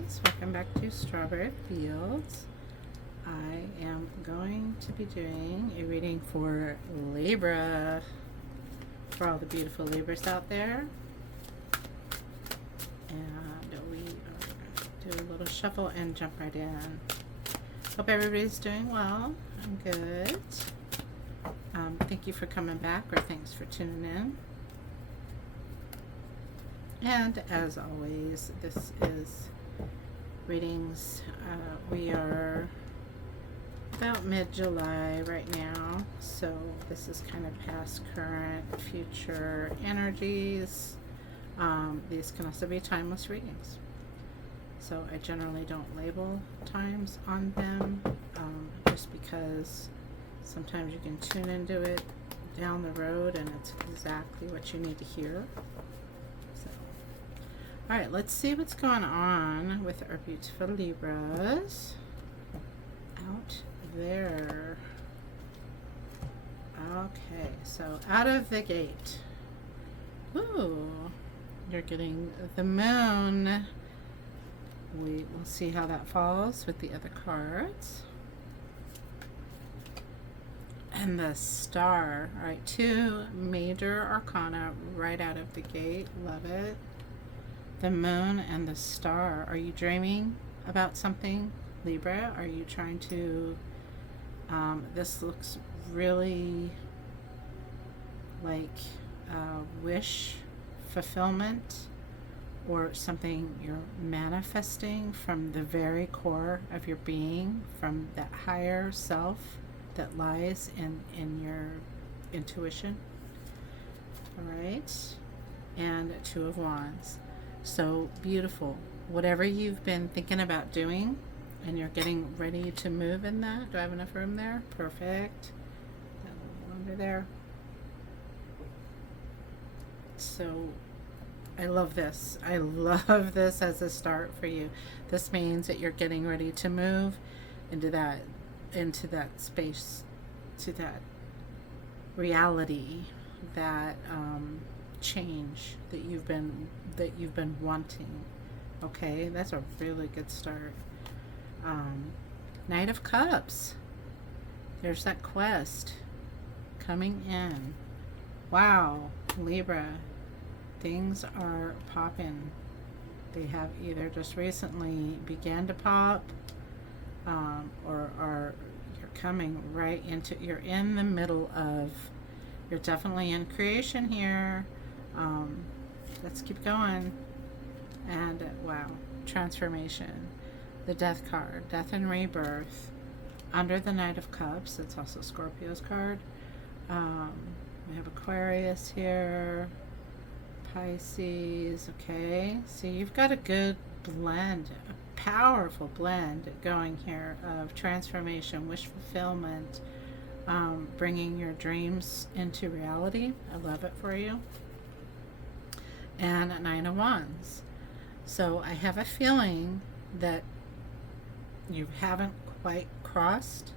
guys, welcome back to Strawberry Fields. I am going to be doing a reading for Libra, for all the beautiful Libras out there. And we are going to do a little shuffle and jump right in. Hope everybody's doing well. I'm good. Thank you for coming back, or thanks for tuning in. And as always, this is readings. We are about mid-July right now, so this is kind of past, current, future energies. These can also be timeless readings. So I generally don't label times on them, just because sometimes you can tune into it down the road and it's exactly what you need to hear. Alright, let's see what's going on with our beautiful Libras out there. Okay, so out of the gate. Ooh, you're getting the moon. We will see how that falls with the other cards. And the star. Alright, two major arcana right out of the gate. Love it. The moon and the star. Are you dreaming about something, Libra? Are you trying to, this looks really like wish fulfillment, or something you're manifesting from the very core of your being, from that higher self that lies in your intuition. All right. And Two of Wands. So beautiful. Whatever you've been thinking about doing and you're getting ready to move in that. Do I have enough room there? Perfect. Got a little under there. So I love this. I love this as a start for you. This means that you're getting ready to move into that space, to that reality, that change that you've been wanting. Okay, that's a really good start. Knight of Cups. There's that quest coming in. Wow, Libra, things are popping. They have either just recently began to pop, or you're coming right into, you're in the middle of, you're definitely in creation here. Let's keep going. And wow, transformation. The Death card, death and rebirth. Under the Knight of Cups, it's also Scorpio's card. We have Aquarius here, Pisces. Okay, so you've got a good blend, a powerful blend going here of transformation, wish fulfillment, bringing your dreams into reality. I love it for you. And Nine of Wands. So I have a feeling that you haven't quite crossed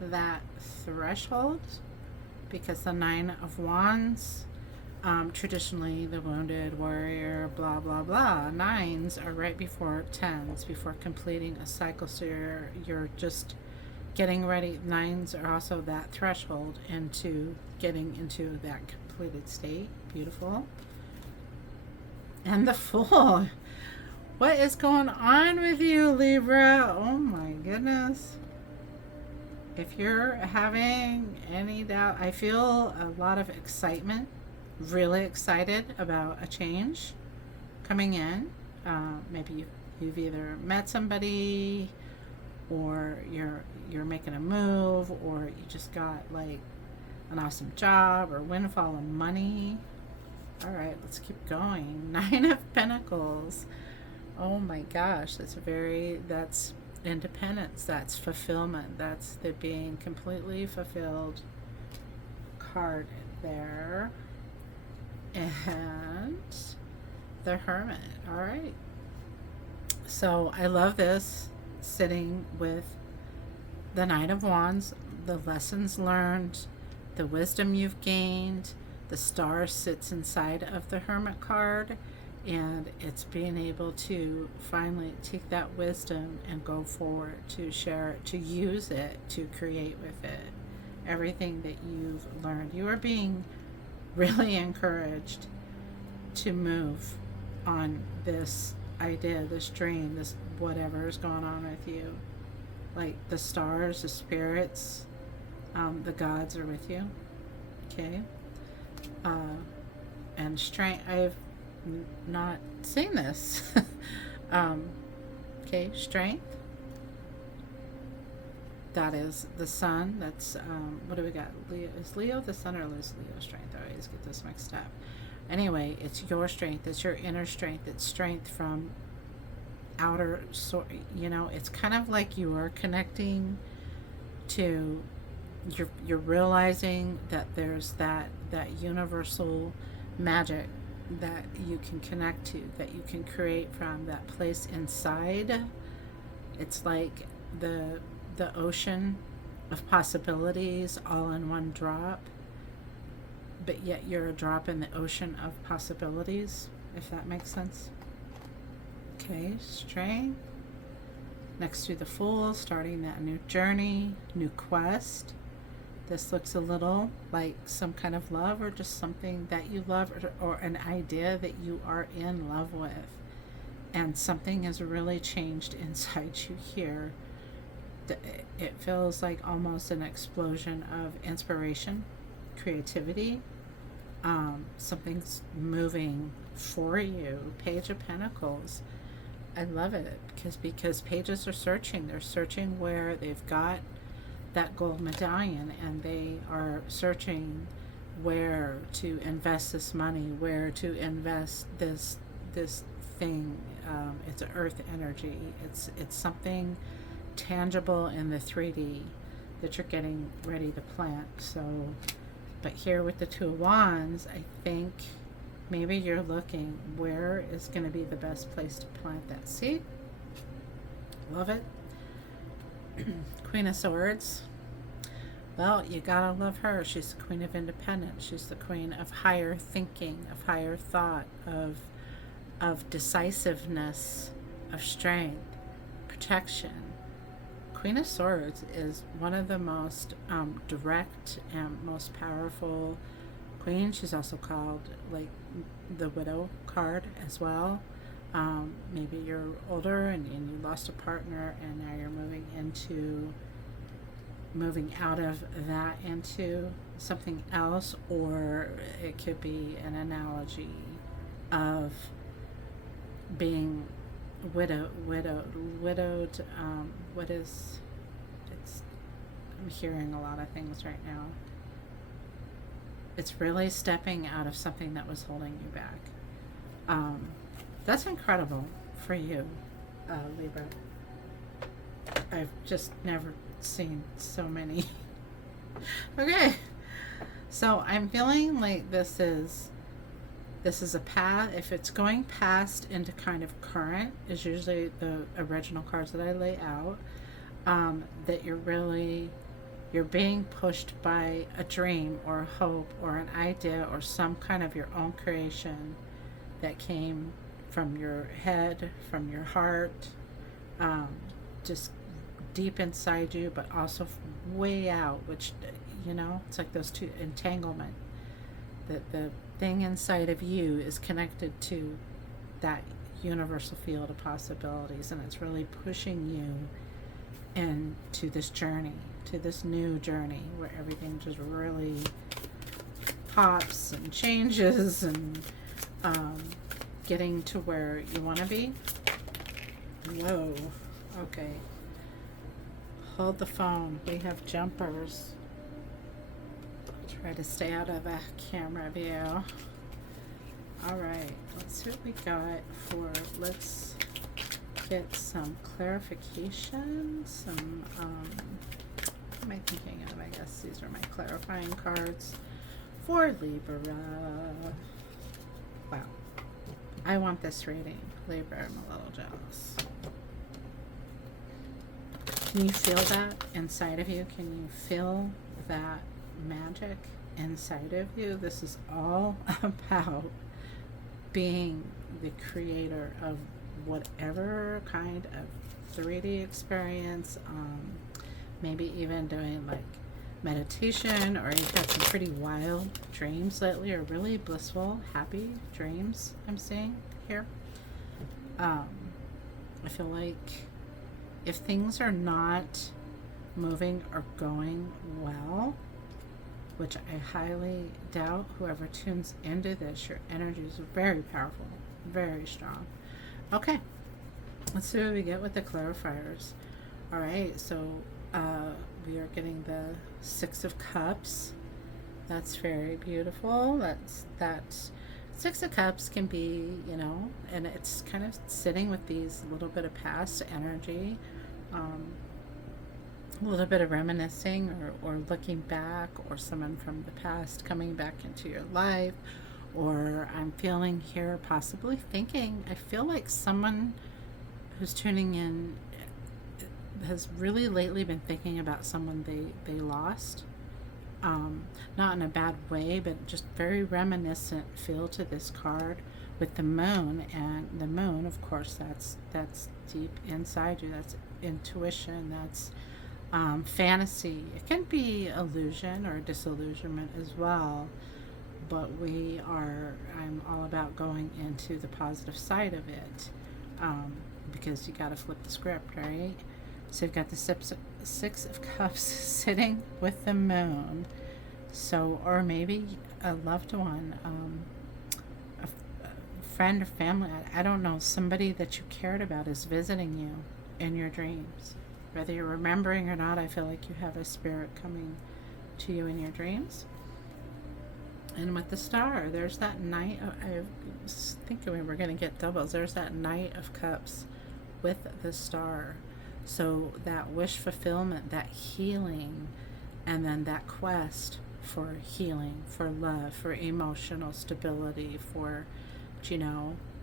that threshold, because the Nine of Wands, traditionally the wounded warrior, blah blah blah, nines are right before tens, before completing a cycle. So you're just getting ready. Nines are also that threshold into getting into that completed state. Beautiful. And the Fool. What is going on with you, Libra? Oh my goodness. If you're having any doubt, I feel a lot of excitement, really excited about a change coming in. Maybe you've either met somebody, or you're making a move, or you just got like an awesome job or windfall of money. All right, let's keep going. Nine of Pentacles. Oh my gosh, that's independence, that's fulfillment, that's the being completely fulfilled card there. And the Hermit. All right, so I love this, sitting with the Knight of Wands, the lessons learned, the wisdom you've gained. The Star sits inside of the Hermit card, And it's being able to finally take that wisdom and go forward, to share it, to use it, to create with it everything that you've learned. You are being really encouraged to move on this idea, this dream, this whatever is going on with you. Like the stars, the spirits, the gods are with you. Okay? And strength, I've not seen this. Okay, strength. That is the sun. That's, what do we got? Leo, is Leo the sun or is Leo strength? I always get this mixed up. Anyway, it's your strength. It's your inner strength. It's strength from outer, it's kind of like you are connecting to, you're realizing that there's that universal magic that you can connect to, that you can create from that place inside. It's like the ocean of possibilities all in one drop, but yet you're a drop in the ocean of possibilities, if that makes sense. Okay, strength. Next to the Fool, starting that new journey, new quest. This looks a little like some kind of love, or just something that you love, or an idea that you are in love with. And something has really changed inside you here. It feels like almost an explosion of inspiration, creativity. Something's moving for you. Page of Pentacles. I love it because pages are searching. They're searching where they've got that gold medallion, and they are searching where to invest this money, where to invest this thing. It's earth energy. It's something tangible in the 3D that you're getting ready to plant. So, but here with the Two of Wands, I think maybe you're looking where is going to be the best place to plant that seed. Love it. Queen of Swords. Well, you gotta love her. She's the Queen of Independence. She's the Queen of higher thinking, of higher thought, of decisiveness, of strength, protection. Queen of Swords is one of the most direct and most powerful queens. She's also called like the Widow card as well. Maybe you're older and you lost a partner, and now you're moving out of that into something else, or it could be an analogy of being widowed. What is, it's, I'm hearing a lot of things right now. It's really stepping out of something that was holding you back. That's incredible for you, Libra. I've just never seen so many. Okay, so I'm feeling like this is a path. If it's going past into kind of current, is usually the original cards that I lay out, that you're being pushed by a dream or a hope or an idea or some kind of your own creation that came from your head, from your heart, just deep inside you, but also way out, which, it's like those two, entanglement. The thing inside of you is connected to that universal field of possibilities, and it's really pushing you into this journey, to this new journey where everything just really pops and changes, and getting to where you want to be. Whoa. Okay. Hold the phone. We have jumpers. Try to stay out of the camera view. Alright, let's see what we got for, let's get some clarification, some, what am I thinking of? I guess these are my clarifying cards for Libra. Wow. I want this reading. Libra, I'm a little jealous. Can you feel that inside of you? Can you feel that magic inside of you? This is all about being the creator of whatever kind of 3D experience, maybe even doing like meditation, or you've had some pretty wild dreams lately, or really blissful, happy dreams I'm seeing here. I feel like if things are not moving or going well, which I highly doubt, whoever tunes into this, your energy is very powerful, very strong. Okay, let's see what we get with the clarifiers. All right, so we are getting the Six of Cups. That's very beautiful. That's Six of Cups can be, and it's kind of sitting with these little bit of past energy, a little bit of reminiscing or looking back, or someone from the past coming back into your life, or I'm feeling here possibly thinking, I feel like someone who's tuning in has really lately been thinking about someone they lost. Not in a bad way, but just very reminiscent feel to this card with the moon. And the moon, of course, that's deep inside you. That's intuition. That's fantasy. It can be illusion or disillusionment as well. But I'm all about going into the positive side of it, because you got to flip the script, right? So you've got the Six of Cups sitting with the moon. So, or maybe a loved one, a friend or family, I don't know, somebody that you cared about is visiting you in your dreams. Whether you're remembering or not, I feel like you have a spirit coming to you in your dreams. And with the Star, there's that Knight of, I was thinking we were going to get doubles. There's that Knight of Cups with the Star. So that wish fulfillment, that healing, and then that quest for healing, for love, for emotional stability, for,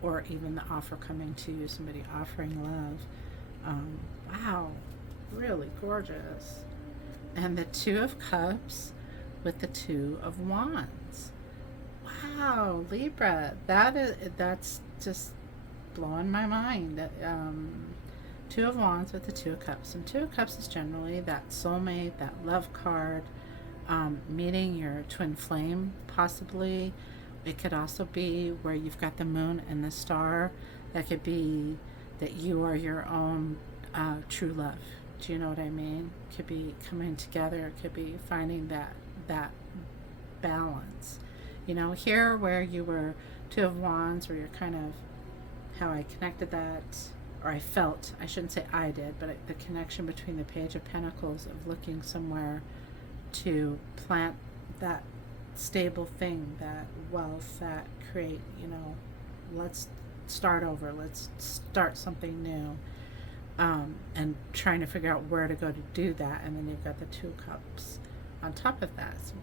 or even the offer coming to you, somebody offering love. Wow, really gorgeous. And the Two of Cups with the Two of Wands. Wow, Libra, that's just blowing my mind. Two of Wands with the Two of Cups. And Two of Cups is generally that soulmate, that love card, meeting your twin flame, possibly. It could also be where you've got the moon and the star. That could be that you are your own true love. Do you know what I mean? It could be coming together. It could be finding that balance. Here where you were Two of Wands, where you're kind of, how I connected that, or I felt, I shouldn't say I did, but the connection between the Page of Pentacles of looking somewhere to plant that stable thing, that wealth, that create, let's start over, let's start something new, and trying to figure out where to go to do that. And then you've got the Two Cups on top of that. So,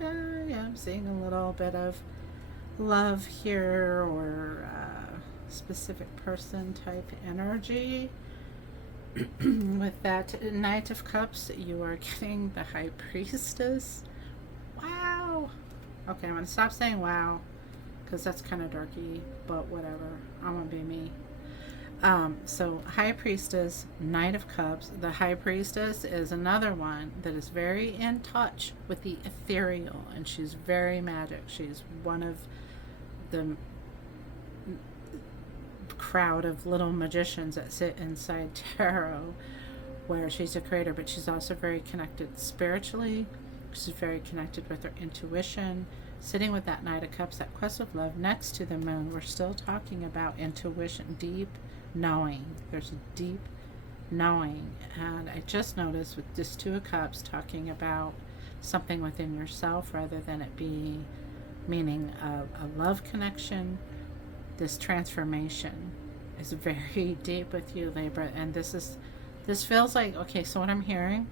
yeah, I'm seeing a little bit of love here, or specific person type energy. With that Knight of Cups, you are getting the High Priestess. Wow. Okay, I'm going to stop saying wow, because that's kind of darky, but whatever. I'm going to be me. So High Priestess, Knight of Cups. The High Priestess is another one that is very in touch with the ethereal, and she's very magic. She's one of the crowd of little magicians that sit inside tarot, where she's a creator, but she's also very connected spiritually. She's very connected with her intuition. Sitting with that Knight of Cups, that quest of love next to the moon, we're still talking about intuition, deep knowing. There's a deep knowing. And I just noticed with this Two of Cups talking about something within yourself, rather than it being meaning a love connection. This transformation is very deep with you, Libra. And this feels like, okay, so what I'm hearing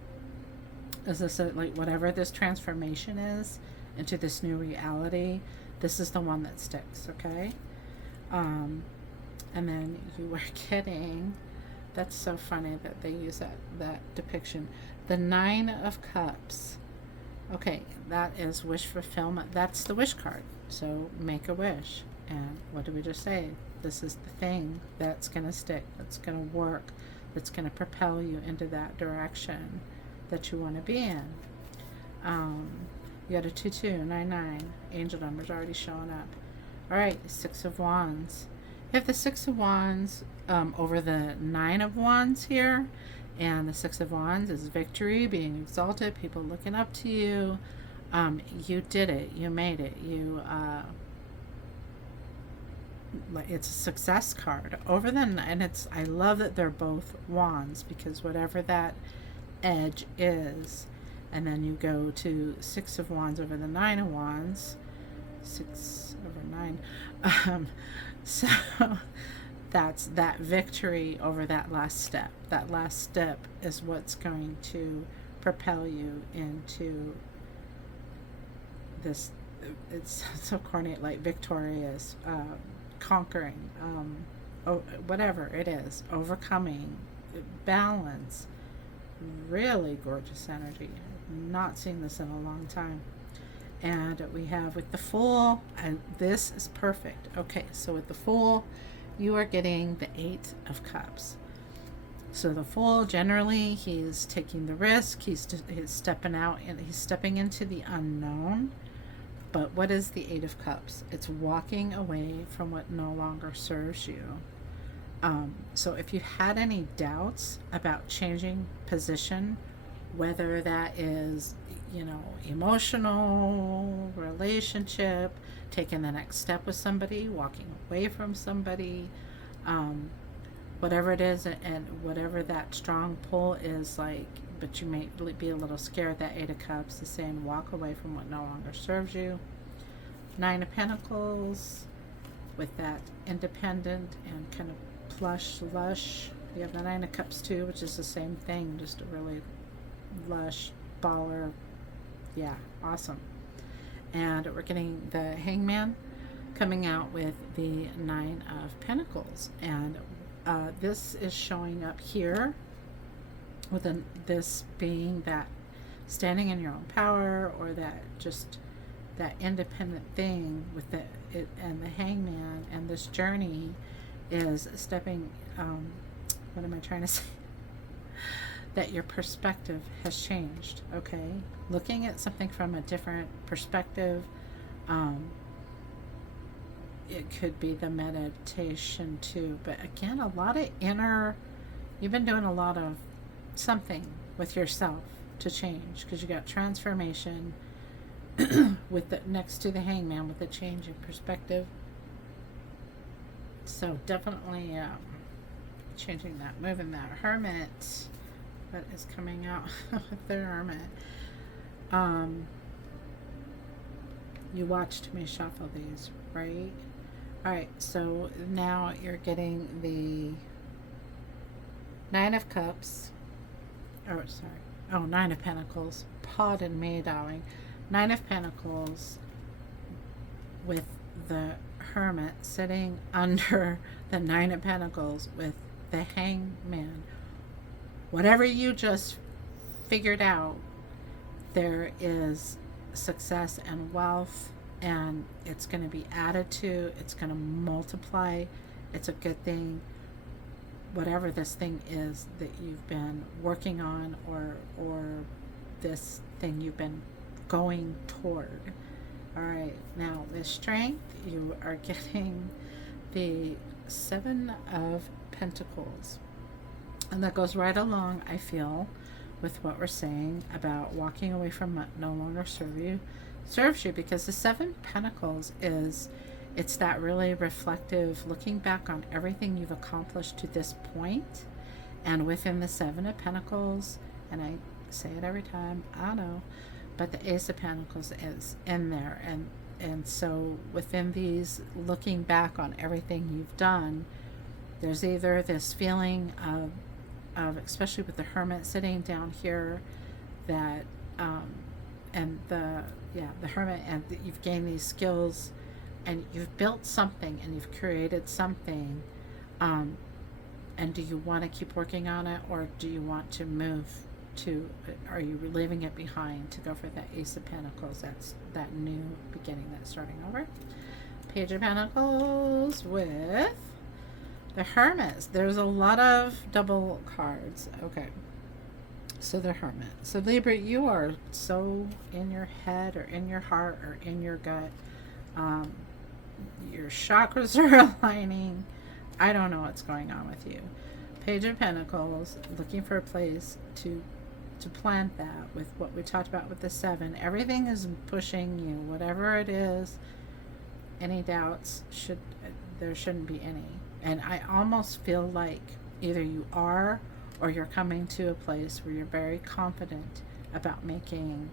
is this, like, whatever this transformation is into this new reality, this is the one that sticks, okay? And then you were getting, that's so funny that they use that depiction, the Nine of Cups. Okay, that is wish fulfillment. That's the wish card. So make a wish. And what did we just say? This is the thing that's going to stick, that's going to work, that's going to propel you into that direction that you want to be in. You got a 2299. Angel number's already showing up. All right, 6 of Wands. You have the 6 of Wands over the 9 of Wands here. And the 6 of Wands is victory, being exalted, people looking up to you. You did it. You made it. It's a success card over them, and I love that they're both wands, because whatever that edge is, and then you go to 6 of Wands over the 9 of Wands, 6 over 9. So that's that victory over that last step. That last step is what's going to propel you into this. It's so corny, like victorious, conquering, whatever it is, overcoming, balance. Really gorgeous energy. Not seen this in a long time. And we have with the Fool, and this is perfect. Okay, so with the Fool, you are getting the 8 of Cups. So the Fool, generally, he's taking the risk. He's stepping out, and he's stepping into the unknown. But what is the 8 of Cups? It's walking away from what no longer serves you. So if you had any doubts about changing position, whether that is, emotional, relationship, taking the next step with somebody, walking away from somebody, whatever it is, and whatever that strong pull is like, but you may be a little scared. That 8 of Cups is saying walk away from what no longer serves you. 9 of Pentacles with that independent and kind of plush, lush. You have the 9 of Cups too, which is the same thing, just a really lush baller. Yeah, awesome. And we're getting the Hangman coming out with the 9 of Pentacles, and this is showing up here with this being that standing in your own power, or that just that independent thing with it and the Hangman, and this journey is stepping, what am I trying to say? That your perspective has changed, okay? Looking at something from a different perspective. It could be the meditation too, but again, a lot of you've been doing a lot of something with yourself to change, because you got transformation with the next to the Hangman with the change in perspective. So definitely changing that, moving that. Hermit, what is coming out with the Hermit? You watched me shuffle these, right? All right, so now you're getting the 9 of Cups. Oh, sorry. Oh, 9 of Pentacles. Pardon me, darling. 9 of Pentacles with the Hermit sitting under the 9 of Pentacles with the Hangman. Whatever you just figured out, there is success and wealth, and it's going to be added to, it's going to multiply. It's a good thing. Whatever this thing is that you've been working on, or this thing you've been going toward. All right, now the Strength, you are getting the 7 of Pentacles, and that goes right along, I feel, with what we're saying about walking away from what no longer serves you, because the 7 Pentacles it's that really reflective, looking back on everything you've accomplished to this point. And within the 7 of Pentacles, and I say it every time, I know, but the Ace of Pentacles is in there, and so within these, looking back on everything you've done, there's either this feeling of especially with the Hermit sitting down here, that and the Hermit, and you've gained these skills, and you've built something, and you've created something, and do you want to keep working on it, or do you want to move to, are you leaving it behind to go for that Ace of Pentacles? That's that new beginning, that's starting over. Page of Pentacles with the Hermit. There's a lot of double cards. Okay. So the Hermit. So Libra, you are so in your head or in your heart or in your gut. Your chakras are aligning. I don't know what's going on with you. Page of Pentacles, looking for a place to plant that with what we talked about with the 7. Everything is pushing you, whatever it is. Any doubts, there shouldn't be any. And I almost feel like either you are or you're coming to a place where you're very confident about making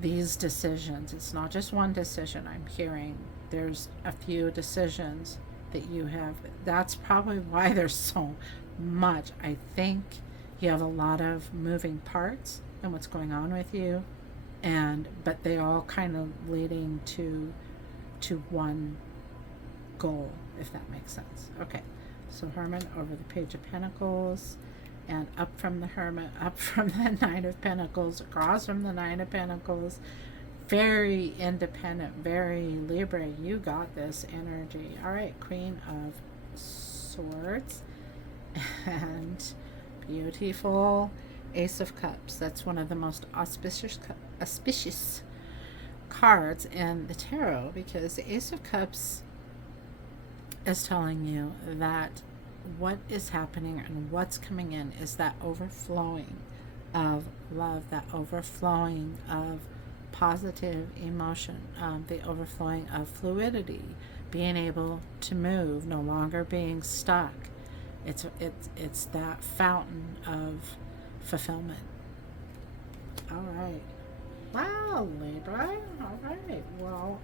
these decisions. It's not just one decision I'm hearing. There's a few decisions that you have. That's probably why there's so much. I think you have a lot of moving parts in what's going on with you, but they all kind of leading to one goal, if that makes sense. Okay, so Hermit over the Page of Pentacles, and up from the Hermit, up from the Nine of Pentacles, across from the Nine of Pentacles. Very independent, very Libra. You got this energy. All right, Queen of Swords and beautiful Ace of Cups. That's one of the most auspicious cards in the tarot, because the Ace of Cups is telling you that what is happening and what's coming in is that overflowing of love, that overflowing of positive emotion, the overflowing of fluidity, being able to move, no longer being stuck. It's that fountain of fulfillment. All right. Wow, Libra. All right. Well,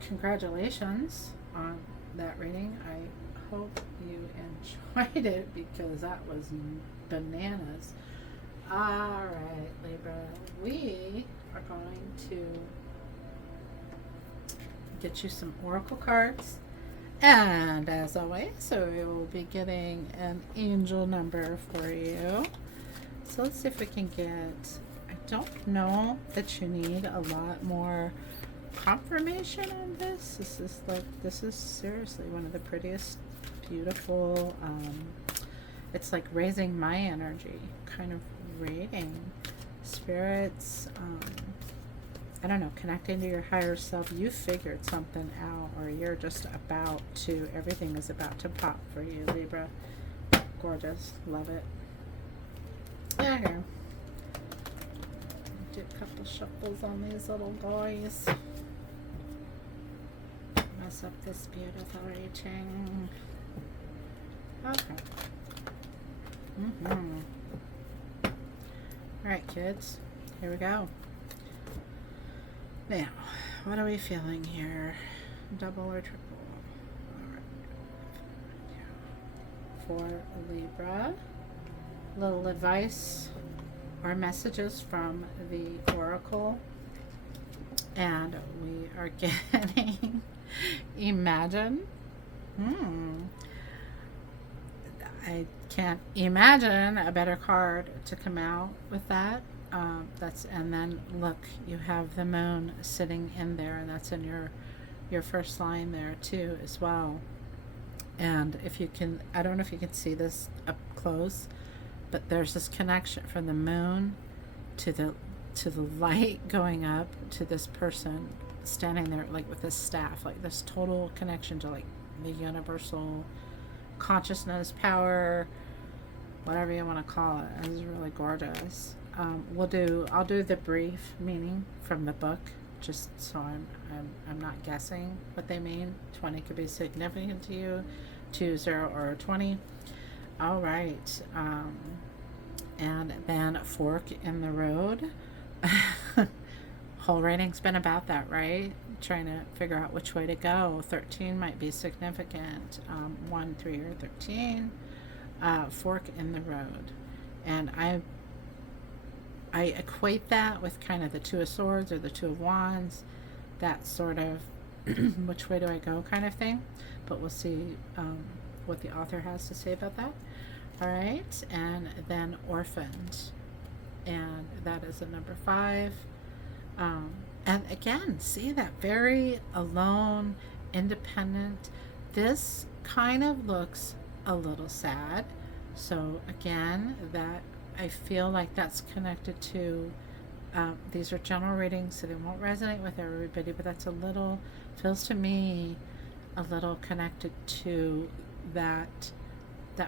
congratulations on that reading. I hope you enjoyed it, because that was bananas. All right, Libra, we are going to get you some oracle cards, and as always, so we will be getting an angel number for you. So let's see if we can get, I don't know that you need a lot more confirmation on this. This is seriously one of the prettiest, beautiful, it's like raising my energy kind of reading. Spirits, I don't know, connecting to your higher self. You figured something out, or you're just about to, everything is about to pop for you, Libra. Gorgeous. Love it. Yeah, here. Do a couple shuffles on these little guys. Mess up this beautiful reaching. Okay. Alright, kids. Here we go. Now, what are we feeling here? Double or triple? Alright. For Libra, little advice or messages from the Oracle. And we are getting imagine. I can't imagine a better card to come out with that. And then look, you have the moon sitting in there, and that's in your first line there too as well. And if you can, I don't know if you can see this up close, but there's this connection from the moon to the light going up to this person standing there like with this staff, like this total connection to like the universal consciousness, power, whatever you want to call it. It's really gorgeous. I'll do the brief meaning from the book, just so I'm not guessing what they mean. 20 could be significant to you, 2, 0, or 20. All right. And then fork in the road. Whole reading's been about that, right? Trying to figure out which way to go. 13 might be significant. 1, 3, or 13. Fork in the road. And I equate that with kind of the Two of Swords or the Two of Wands. That sort of which way do I go kind of thing. But we'll see what the author has to say about that. All right. And then orphaned. And that is a number 5. And again, see that very alone, independent. This kind of looks a little sad. So again, that I feel like that's connected to, these are general readings, so they won't resonate with everybody, but that's a little, feels to me a little connected to that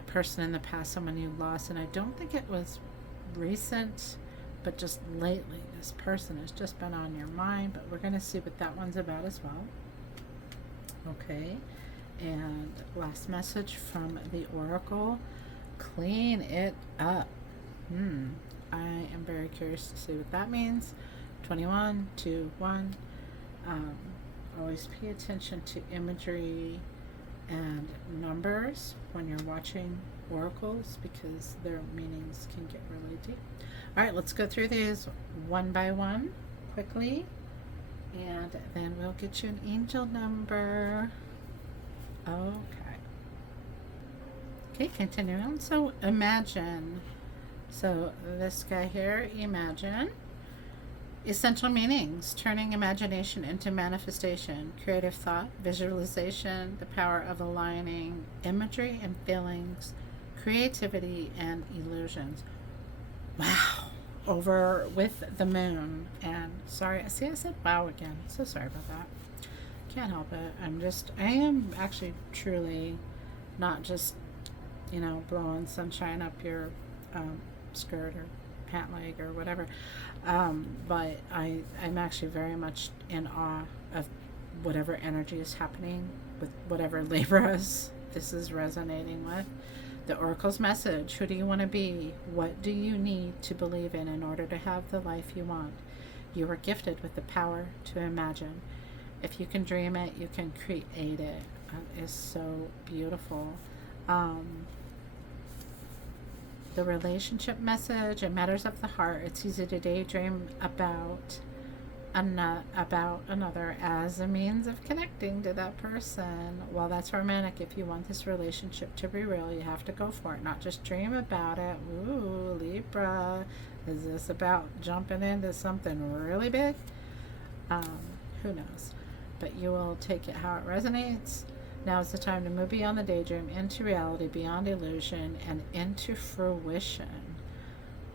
person in the past, someone you lost. And I don't think it was recent, but just lately this person has just been on your mind. But we're going to see what that one's about as well. Okay, and last message from the oracle: clean it up. I am very curious to see what that means. 21 2 1. Always pay attention to imagery and numbers when you're watching oracles, because their meanings can get really deep. All right, let's go through these one by one quickly, and then we'll get you an angel number. Okay, continuing on. So imagine. So this guy here, imagine. Essential meanings: turning imagination into manifestation, creative thought, visualization, the power of aligning imagery and feelings, creativity and illusions. Wow. Over with the moon. And sorry, see, I said wow again. So sorry about that. Can't help it. I am actually truly not just, blowing sunshine up your skirt or pant leg or whatever. But I'm actually very much in awe of whatever energy is happening with whatever Libras this is resonating with. The oracle's message: who do you want to be? What do you need to believe in order to have the life you want? You are gifted with the power to imagine. If you can dream it, you can create it. It is so beautiful. The relationship message: in matters of the heart, it's easy to daydream about another as a means of connecting to that person. Well, that's romantic. If you want this relationship to be real, you have to go for it, not just dream about it. Ooh, Libra, is this about jumping into something really big? Who knows? But you will take it how it resonates. Now is the time to move beyond the daydream into reality, beyond illusion, and into fruition.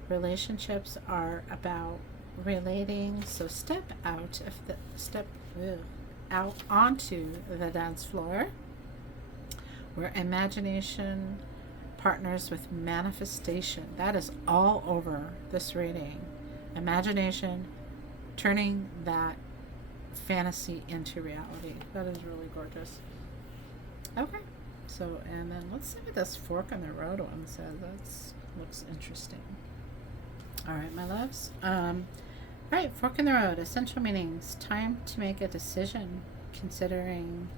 Relationships are about relating, so step out onto the dance floor, where imagination partners with manifestation. That is all over this reading. Imagination turning that fantasy into reality. That is really gorgeous. Okay, so, and then let's see what this fork in the road one says. That looks interesting. All right, my loves. All right, fork in the road. Essential meanings: time to make a decision, considering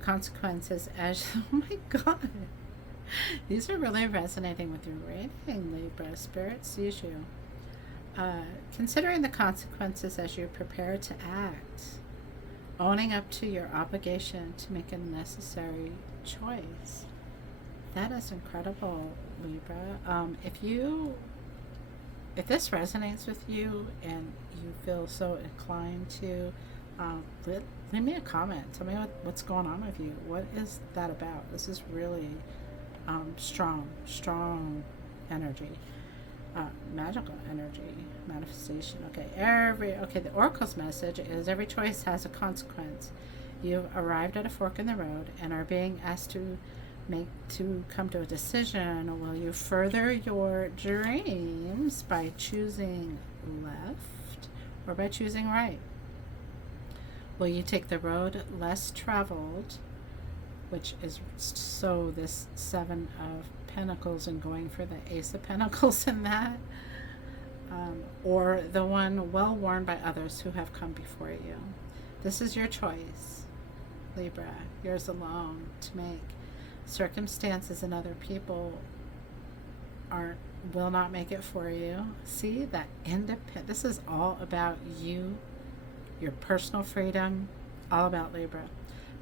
consequences as. Oh my God, these are really resonating with your rating, Libra. Spirit sees you. Considering the consequences as you prepare to act. Owning up to your obligation to make a necessary choice. That is incredible, Libra. If this resonates with you and you feel so inclined to, leave me a comment. Tell me what's going on with you. What is that about? This is really strong energy. Magical energy, manifestation. Okay, the oracle's message is: every choice has a consequence. You've arrived at a fork in the road and are being asked to come to a decision. Will you further your dreams by choosing left or by choosing right? Will you take the road less traveled, which is so this Seven of Pentacles, and going for the Ace of Pentacles in that, or the one well worn by others who have come before you? This is your choice, Libra, yours alone to make. Circumstances and other people will not make it for you. See that this is all about you, your personal freedom, all about Libra.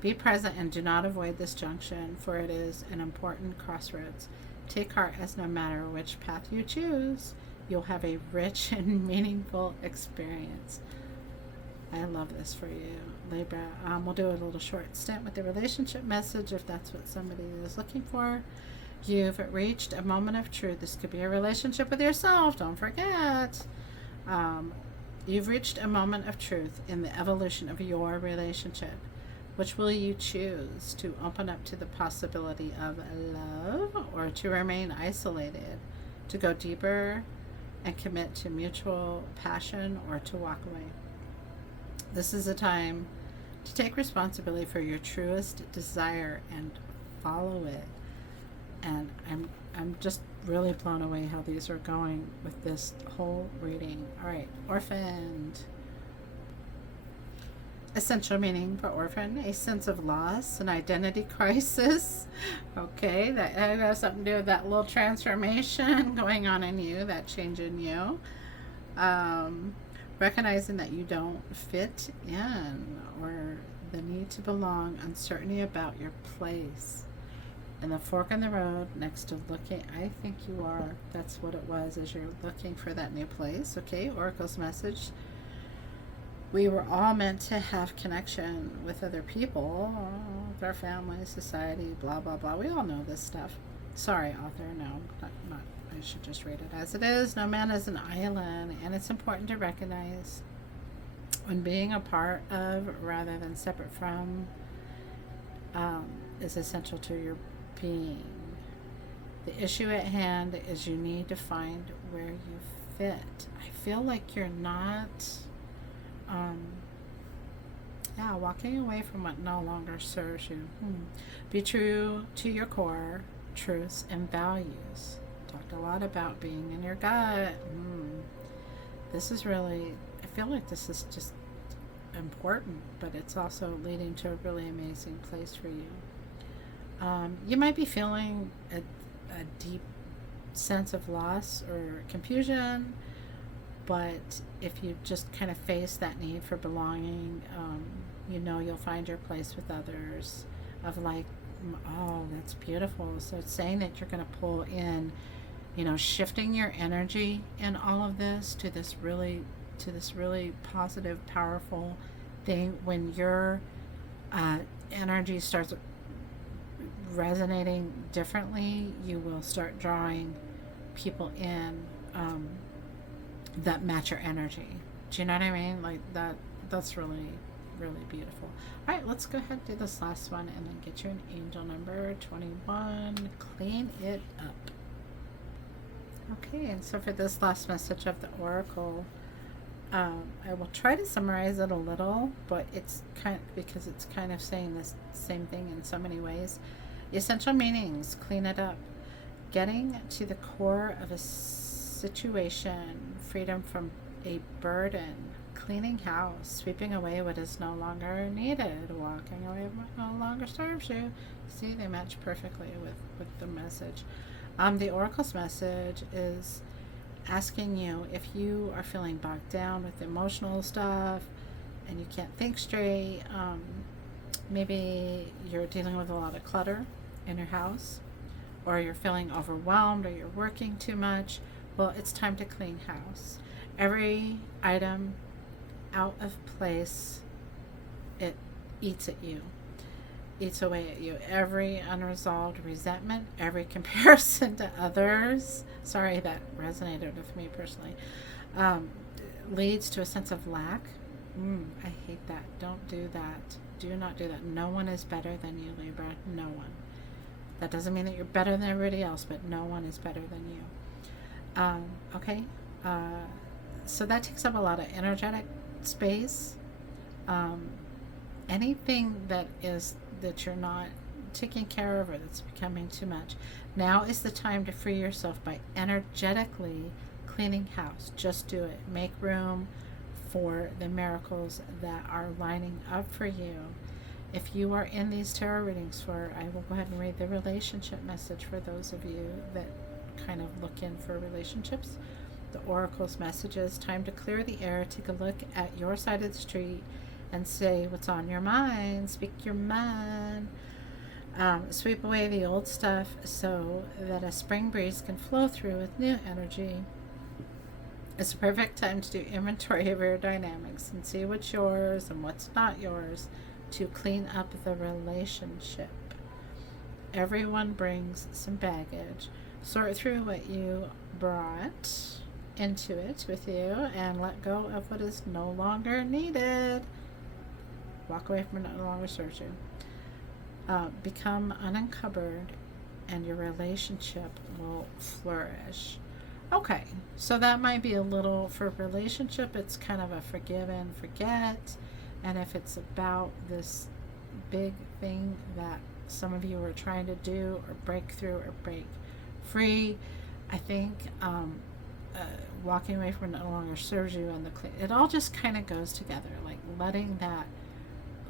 Be present and do not avoid this junction, for it is an important crossroads. Take heart, as no matter which path you choose, you'll have a rich and meaningful experience. I love this for you, Libra. We'll do a little short stint with the relationship message if that's what somebody is looking for. You've reached a moment of truth. This could be a relationship with yourself, don't forget. You've reached a moment of truth in the evolution of your relationship. Which will you choose? To open up to the possibility of love, or to remain isolated, to go deeper and commit to mutual passion, or to walk away? This is a time to take responsibility for your truest desire and follow it. And I'm just really blown away how these are going with this whole reading. All right, orphaned. Essential meaning for orphan: a sense of loss, an identity crisis. Okay, that has something to do with that little transformation going on in you, that change in you. Recognizing that you don't fit in, or the need to belong, uncertainty about your place. And the fork in the road next to looking, I think you are. That's what it was, as you're looking for that new place. Okay, Oracle's message. We were all meant to have connection with other people, with our family, society, blah, blah, blah. We all know this stuff. Sorry, author, no, not. I should just read it as it is. No man is an island, and it's important to recognize when being a part of rather than separate from is essential to your being. The issue at hand is you need to find where you fit. I feel like you're not walking away from what no longer serves you. Be true to your core truths and values. Talked a lot about being in your gut. This is really, I feel like this is just important, but it's also leading to a really amazing place for you. You might be feeling a deep sense of loss or confusion, but if you just kind of face that need for belonging, you'll find your place with others. Of like, oh, that's beautiful. So it's saying that you're going to pull in, shifting your energy in all of this to this really positive, powerful thing. When your energy starts resonating differently, you will start drawing people in that match your energy. Do you know what I mean? Like that's really, really beautiful. All right, let's go ahead and do this last one and then get you an angel number 21. Clean it up. Okay, and so for this last message of the Oracle, I will try to summarize it a little, but it's because it's kind of saying the same thing in so many ways. Essential meanings: clean it up, getting to the core of a situation, freedom from a burden, cleaning house, sweeping away what is no longer needed, walking away what no longer serves you. See, they match perfectly with the message. The Oracle's message is asking you if you are feeling bogged down with emotional stuff and you can't think straight. Maybe you're dealing with a lot of clutter in your house, or you're feeling overwhelmed, or you're working too much. Well, it's time to clean house. Every item out of place, it eats at you, eats away at you. Every unresolved resentment, every comparison to others, sorry, that resonated with me personally, leads to a sense of lack. I hate that. Don't do that. Do not do that. No one is better than you, Libra. No one. That doesn't mean that you're better than everybody else, but no one is better than you. Okay? So that takes up a lot of energetic space. Anything that you're not taking care of or that's becoming too much. Now is the time to free yourself by energetically cleaning house. Just do it. Make room for the miracles that are lining up for you. If you are in these tarot readings I will go ahead and read the relationship message for those of you that kind of look in for relationships. The Oracle's message is time to clear the air, take a look at your side of the street and say what's on your mind. Speak your mind. Sweep away the old stuff so that a spring breeze can flow through with new energy. It's a perfect time to do inventory of your dynamics and see what's yours and what's not yours to clean up the relationship. Everyone brings some baggage. Sort through what you brought into it with you and let go of what is no longer needed. Walk away from what no longer serves you. Become unencumbered and your relationship will flourish. Okay, so that might be a little, for relationship, it's kind of a forgive and forget. And if it's about this big thing that some of you are trying to do or break through or break free, I think walking away from it no longer serves you, and it all just kind of goes together, like letting that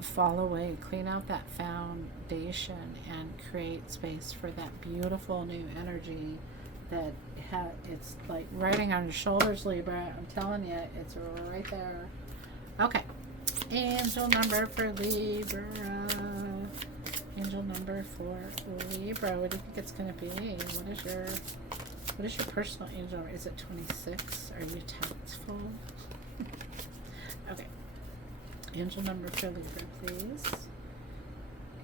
fall away, clean out that foundation, and create space for that beautiful new energy that it's like riding on your shoulders, Libra. I'm telling you, it's right there. Okay, angel number for Libra. Angel number for Libra. What do you think it's going to be? What is your personal angel? Is it 26? Are you tactful? Okay. Angel number for Libra, please.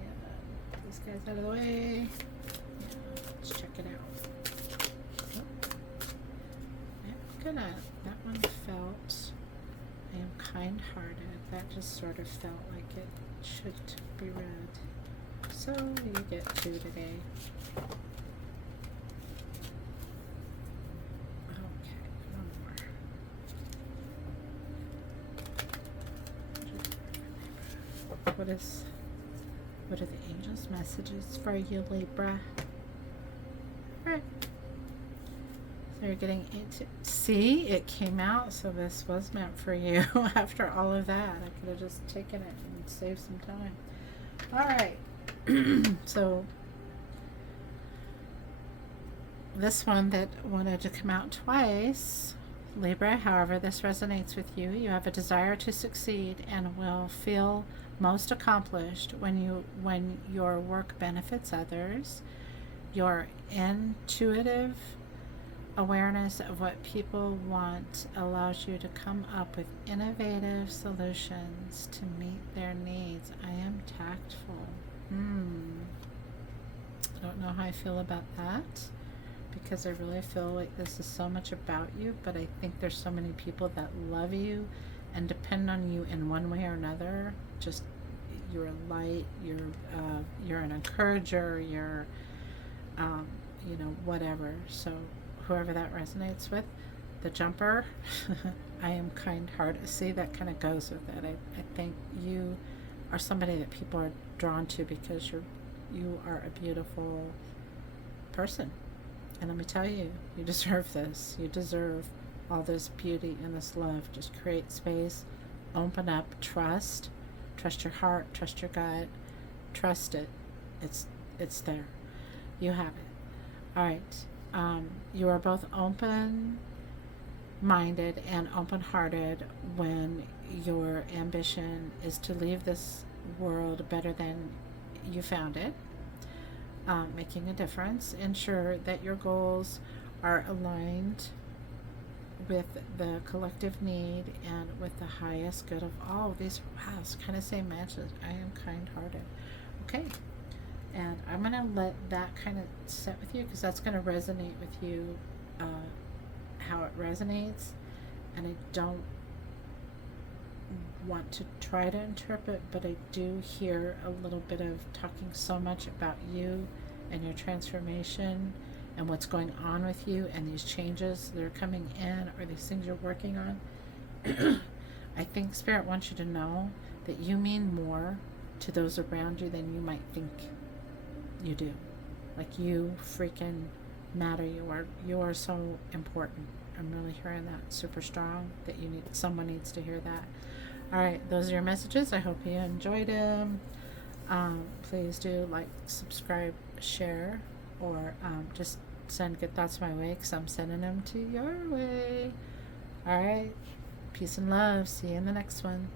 And put these guys out of the way. Yeah, let's check it out. That one felt, I am kind-hearted. That just sort of felt like it should be read. So you get 2 today. Okay, one more. What are the angels' messages for you, Libra? Alright. So you're getting into, see, it came out, so this was meant for you. After all of that, I could have just taken it and saved some time. Alright. So this one that wanted to come out twice, Libra, however this resonates with you, you have a desire to succeed and will feel most accomplished when your work benefits others. Your intuitive awareness of what people want allows you to come up with innovative solutions to meet their needs. I am tactful. I don't know how I feel about that, because I really feel like this is so much about you, but I think there's so many people that love you and depend on you in one way or another. Just, you're a light, you're an encourager, you're whatever. So whoever that resonates with, the jumper, I am kind-hearted. See, that kind of goes with that. I think you are somebody that people are drawn to because you are a beautiful person. And let me tell you, you deserve this. You deserve all this beauty and this love. Just create space, open up, trust your heart, trust your gut, trust it. It's there. You have it. All right. You are both open-minded and open-hearted when your ambition is to leave this world better than you found it, making a difference. Ensure that your goals are aligned with the collective need and with the highest good of all. These, wow, it's kind of same matches. I am kind-hearted. Okay. And I'm going to let that kind of set with you, because that's going to resonate with you, how it resonates. And I don't want to try to interpret, but I do hear a little bit of talking so much about you and your transformation and what's going on with you and these changes that are coming in, or these things you're working on. I think Spirit wants you to know that you mean more to those around you than you might think you do. Like, you freaking matter. You are so important. I'm really hearing that super strong, that someone needs to hear that. All right, those are your messages. I hope you enjoyed them. Please do like, subscribe, share, or just send good thoughts my way, because I'm sending them to your way. All right, peace and love. See you in the next one.